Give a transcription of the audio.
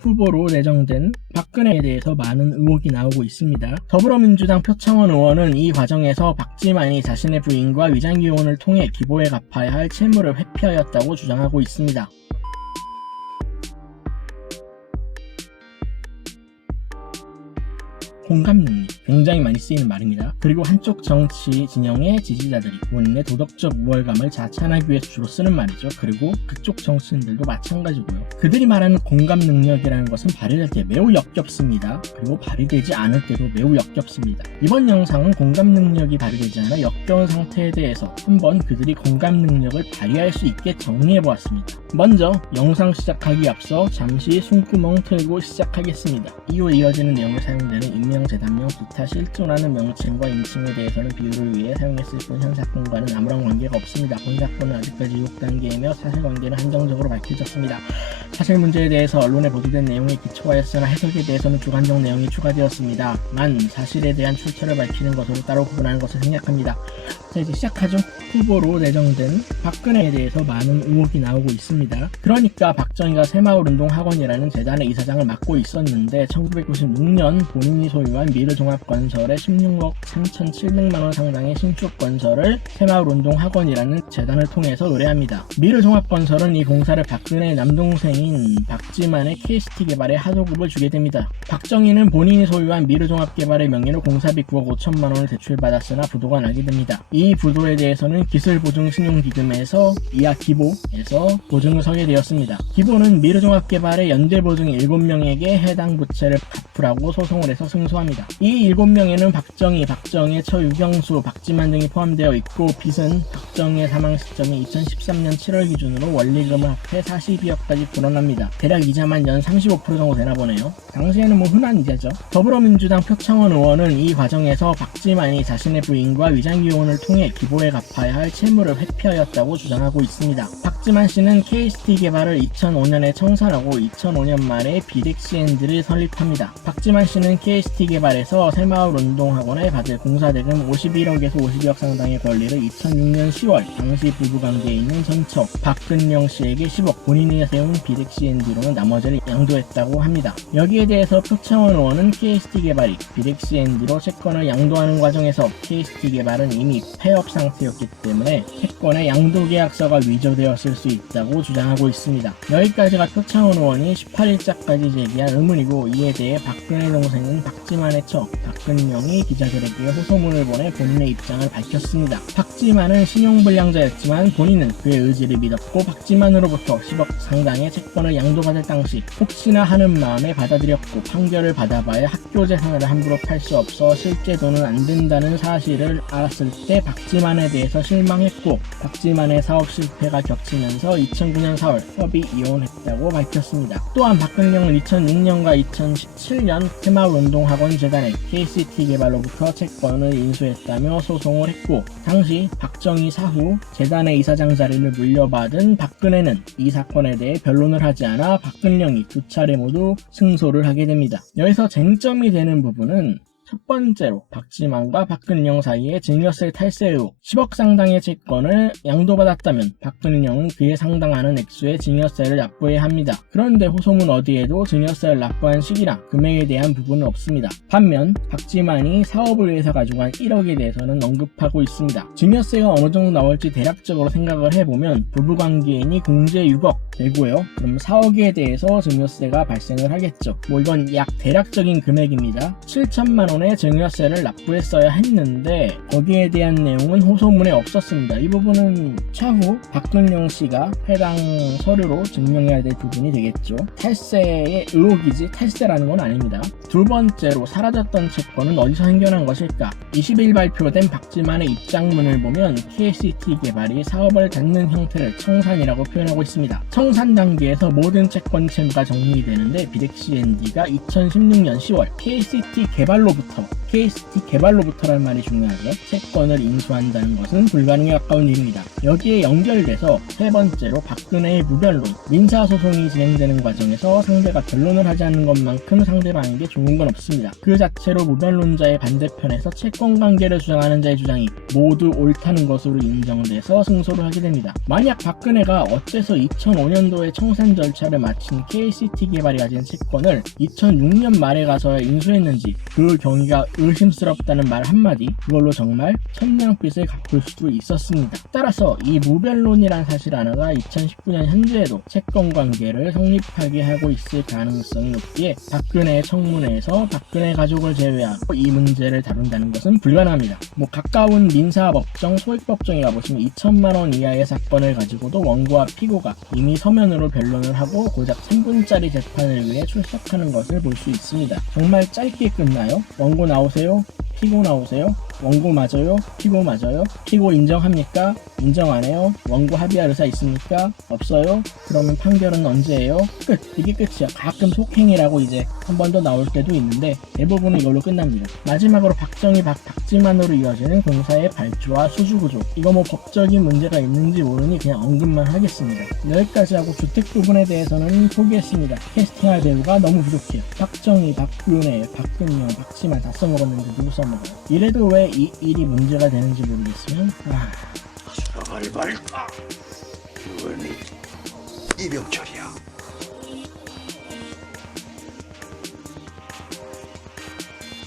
후보로 내정된 박근혜에 대해서 많은 의혹이 나오고 있습니다. 더불어민주당 표창원 의원은 이 과정에서 박지만이 자신의 부인과 위장기혼을 통해 기부에 갚아야 할 채무를 회피하였다고 주장하고 있습니다. 공감 능력, 굉장히 많이 쓰이는 말입니다. 그리고 한쪽 정치 진영의 지지자들이 본인의 도덕적 우월감을 자찬하기 위해서 주로 쓰는 말이죠. 그리고 그쪽 정치인들도 마찬가지고요. 그들이 말하는 공감 능력이라는 것은 발휘될 때 매우 역겹습니다. 그리고 발휘되지 않을 때도 매우 역겹습니다. 이번 영상은 공감 능력이 발휘되지 않아 역겨운 상태에 대해서 한번 그들이 공감 능력을 발휘할 수 있게 정리해보았습니다. 먼저 영상 시작하기 앞서 잠시 숨구멍 틀고 시작하겠습니다. 이후 이어지는 내용에 사용되는 인명, 재단명, 기타, 실존하는 명칭과 인칭에 대해서는 비유를 위해 사용했을 뿐 현 사건과는 아무런 관계가 없습니다. 본 사건은 아직까지 의혹 단계이며 사실관계는 한정적으로 밝혀졌습니다. 사실 문제에 대해서 언론에 보도된 내용에 기초하였으나 해석에 대해서는 주관적 내용이 추가되었습니다만 사실에 대한 출처를 밝히는 것으로 따로 구분하는 것을 생략합니다. 자, 이제 시작하죠. 후보로 내정된 박근혜에 대해서 많은 의혹이 나오고 있습니다. 그러니까 박정희가 새마을운동학원이라는 재단의 이사장을 맡고 있었는데 1996년 본인이 소유한 미르종합건설의 16억 3,700만원 상당의 신축건설을 새마을운동학원이라는 재단을 통해서 의뢰합니다. 미르종합건설은 이 공사를 박근혜의 남동생인 박지만의 KST개발에 하도급을 주게 됩니다. 박정희는 본인이 소유한 미르종합개발의 명의로 공사비 9억 5천만원을 대출받았으나 부도가 나게 됩니다. 이 부도에 대해서는 기술보증신용기금에서 이하 기보에서 보증을 서게 되었습니다. 기보는 미르종합개발의 연대보증 7명에게 해당 부채를 갚으라고 소송을 해서 승소합니다. 이 7명에는 박정희의 처 유경수, 박지만 등이 포함되어 있고 빚은 박정희의 사망 시점이 2013년 7월 기준으로 원리금을 합해 42억까지 불어납니다. 대략 이자만 연 35% 정도 되나 보네요. 당시에는 흔한 이자죠. 더불어민주당 표창원 의원은 이 과정에서 박지만이 자신의 부인과 위장기혼을 통해 기부에 갚아야 할 채무를 회피하였다고 주장하고 있습니다. 박지만 씨는 KST개발을 2005년에 청산하고 2005년 말에 비덱시엔드를 설립합니다. 박지만 씨는 KST개발에서 새마을운동학원에 받을 공사대금 51억에서 52억 상당의 권리를 2006년 10월 당시 부부관계에 있는 전처 박근령 씨에게 10억, 본인이 세운 비덱시엔드로는 나머지를 양도했다고 합니다. 여기에 대해서 표창원 의원은 KST개발이 비덱시엔드로 채권을 양도하는 과정에서 KST개발은 이미 폐업 상태였기 때문에 채권의 양도계약서가 위조되었을 수 있다고 주장하고 있습니다. 여기까지가 표창원 의원이 18일자까지 제기한 의문이고, 이에 대해 박근혜 동생인 박지만의 처 박근령이 기자들에게 호소문을 보내 본인의 입장을 밝혔습니다. 박지만은 신용불량자였지만 본인은 그의 의지를 믿었고 박지만으로부터 10억 상당의 채권을 양도받을 당시 혹시나 하는 마음에 받아들였고, 판결을 받아봐야 학교 재산을 함부로 팔 수 없어 실제 돈은 안 된다는 사실을 알았을 때 박지만에 대해서 실망했고, 박지만의 사업 실패가 겹치면서 2009년 4월 협의 이혼했다고 밝혔습니다. 또한 박근령은 2006년과 2017년 새마을운동학원 재단에 KCT개발로부터 채권을 인수했다며 소송을 했고, 당시 박정희 사후 재단의 이사장 자리를 물려받은 박근혜는 이 사건에 대해 변론을 하지 않아 박근령이 두 차례 모두 승소를 하게 됩니다. 여기서 쟁점이 되는 부분은 첫 번째로 박지만과 박근령 사이에 증여세 탈세 의혹, 10억 상당의 채권을 양도받았다면 박근령은 그에 상당하는 액수의 증여세를 납부해야 합니다. 그런데 호소문 어디에도 증여세를 납부한 시기나 금액에 대한 부분은 없습니다. 반면 박지만이 사업을 위해서 가져간 1억에 대해서는 언급하고 있습니다. 증여세가 어느 정도 나올지 대략적으로 생각을 해보면 부부관계인이 공제 6억 되고요. 그럼 4억에 대해서 증여세가 발생을 하겠죠. 이건 약 대략적인 금액입니다. 7천만 원 증여세를 납부했어야 했는데 거기에 대한 내용은 호소문에 없었습니다. 이 부분은 차후 박근령 씨가 해당 서류로 증명해야 될 부분이 되겠죠. 탈세의 의혹이지 탈세라는 건 아닙니다. 두 번째로 사라졌던 채권은 어디서 생겨난 것일까? 20일 발표된 박지만의 입장문을 보면 KCT개발이 사업을 닫는 형태를 청산이라고 표현하고 있습니다. 청산 단계에서 모든 채권 채무가 정리되는데 비덱시엔디가 2016년 10월 KCT개발로부터 개발로부터, KCT 개발로부터란 말이 중요하죠. 채권을 인수한다는 것은 불가능에 가까운 일입니다. 여기에 연결돼서 세 번째로 박근혜의 무변론. 민사소송이 진행되는 과정에서 상대가 변론을 하지 않는 것만큼 상대방에게 좋은 건 없습니다. 그 자체로 무변론자의 반대편에서 채권관계를 주장하는 자의 주장이 모두 옳다는 것으로 인정돼서 승소를 하게 됩니다. 만약 박근혜가 어째서 2005년도에 청산 절차를 마친 KCT 개발이 가진 채권을 2006년 말에 가서야 인수했는지 그 경위가 의심스럽다는 말 한마디, 그걸로 정말 천냥빚을 갚을 수도 있었습니다. 따라서 이 무변론이란 사실 하나가 2019년 현재에도 채권관계를 성립하게 하고 있을 가능성이 높기에 박근혜의 청문회에서 박근혜 가족을 제외하고 이 문제를 다룬다는 것은 불가능합니다. 가까운 민사법정, 소액법정에 가보시면 2천만 원 이하의 사건을 가지고도 원고와 피고가 이미 서면으로 변론을 하고 고작 3분짜리 재판을 위해 출석하는 것을 볼 수 있습니다. 정말 짧게 끝나요? 원고 나오세요? 피고 나오세요? 원고 맞아요? 피고 맞아요? 피고 인정합니까? 인정 안 해요? 원고 합의할 의사 있습니까? 없어요? 그러면 판결은 언제예요? 끝! 이게 끝이야. 가끔 속행이라고 이제 한 번 더 나올 때도 있는데 대부분은 이걸로 끝납니다. 마지막으로 박정희, 박지만으로 이어지는 공사의 발주와 수주구조. 이거 법적인 문제가 있는지 모르니 그냥 언급만 하겠습니다. 여기까지 하고 주택 부분에 대해서는 포기했습니다. 캐스팅할 배우가 너무 부족해요. 박정희, 박근혜, 박근영, 박지만 다 써먹었는데 누구 써먹어요? 이래도 왜 이 일이 문제가 되는지 모르겠으면 수라발이 말까? 이번이 이병철이야.